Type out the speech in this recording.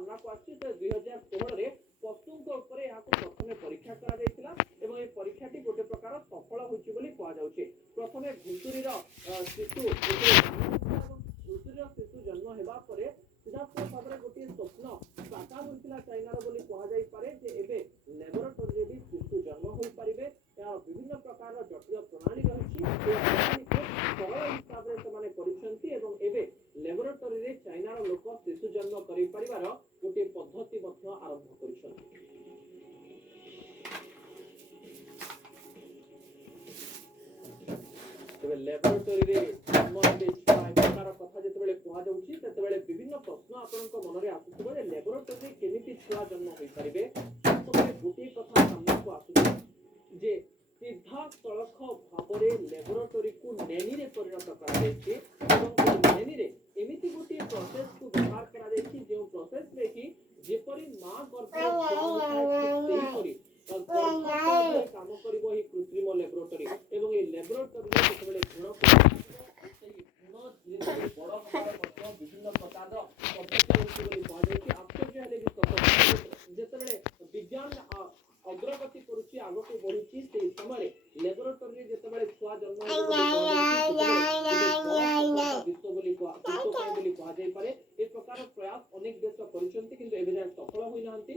सामना को आछि 2016 रे पशुଙ୍କ ଉପରେ ଏହାକୁ ପ୍ରଥମେ ପରୀକ୍ଷା କରାଯାଇଥିଲା ଏବଂ ଏ ପରୀକ୍ଷାଟି ଗୋଟେ ପ୍ରକାର ସଫଳ ହୋଇଛି ବୋଲି କୁହାଯାଉଛି। ପ୍ରଥମେ ଘୁଷୁରୀର ଶିଶୁ ଘୁଷୁରୀର ଶିଶୁ ଜନ୍ମ ହେବା ପରେ ସିଧାସଳଖ ଭାବରେ ଗୋଟିଏ ସ୍ୱପ୍ନ ସାକାର ହୋଇଥିଲା ଚାଇନାର ବୋଲି କୁହାଯାଇପାରେ ଯେ ଏବେ ଲ୍ୟାବୋରେଟୋରୀରେ ବି ଶିଶୁ ଜନ୍ମ ହୋଇପାରିବେ। ଏହା ବିଭିନ୍ନ ପ୍ରକାର ଜଟିଳ ପ୍ରଣାଳୀ ରହିଛି ସରଳ ହିସାବରେ ସେମାନେ କରିଛନ୍ତି ଏବଂ ଏବେ ଲ୍ୟାବୋରେଟୋରୀରେ ଚାଇନାର ଲୋକ ଶିଶୁ ଜନ୍ମ କରିପାରିବାର ଗୋଟିଏ ପଦ୍ଧତି ମଧ୍ୟ ଆରମ୍ଭ କରିଛନ୍ତି। ତେବେ ଲ୍ୟାବୋରେଟୋରୀରେ ଜନ୍ମ ହେଲେ ଛୁଆ ଏ ପ୍ରକାର କଥା ଯେତେବେଳେ କୁହାଯାଉଛି ସେତେବେଳେ ବିଭିନ୍ନ ପ୍ରଶ୍ନ ଆପଣଙ୍କ ମନରେ ଆସୁଥିବ ଯେ ଲ୍ୟାବୋରେଟୋରୀରେ କେମିତି ଛୁଆ ଜନ୍ମ ହୋଇପାରିବେ। ସେତେବେଳେ ଗୋଟିଏ କଥା ସାମ୍ନାକୁ ଆସୁଛି ଯେ ସିଧାସଳଖ ଭାବରେ ଲ୍ୟାବୋରେଟୋରୀକୁ ନେନିରେ ପରିଣତ କରାଯାଇଛି ଏବଂ ନେନିରେ ଏମିତି ଗୋଟିଏ ପ୍ରୋସେସକୁ ବ୍ୟବହାର କରାଯାଇଛି ଯେଉଁ ପ୍ରୋସେସରେ କି ଯେପରି ମା ଗର୍ଭରେ ସେହିପରି କାମ କରିବ ଏହି କୃତ୍ରିମ ଲ୍ୟାବୋରେଟୋରୀ ଏବଂ ଏହି ଲ୍ୟାବୋରେଟୋରୀରେ ଯେତେବେଳେ ଭ୍ରୂଣ ସେହି ଭ୍ରୂଣ ଧୀରେ ଧୀରେ ବଡ଼ ହେବାର ମଧ୍ୟ ବିଭିନ୍ନ ପ୍ରକାରର ପଦ୍ଧତି ରହିଛି ବୋଲି କୁହାଯାଇଛି। ଆଶ୍ଚର୍ଯ୍ୟ ହେଲେ ବି ସତ ଯେତେବେଳେ ବିଜ୍ଞାନ ଅଗ୍ରଗତି କରୁଛି ଆଗକୁ ବଢୁଛି ସେହି ସମୟରେ ଲ୍ୟାବୋରେଟୋରୀରେ ଯେତେବେଳେ ଛୁଆ ଜନ୍ମ ବିଶ୍ୱ ବୋଲି କୁହାଯାଇପାରେ। ଏ ପ୍ରକାର ପ୍ରୟାସ ଅନେକ ଦେଶ କରିଛନ୍ତି କିନ୍ତୁ ଏବେ ଯାଏ ସଫଳ ହୋଇନାହାନ୍ତି।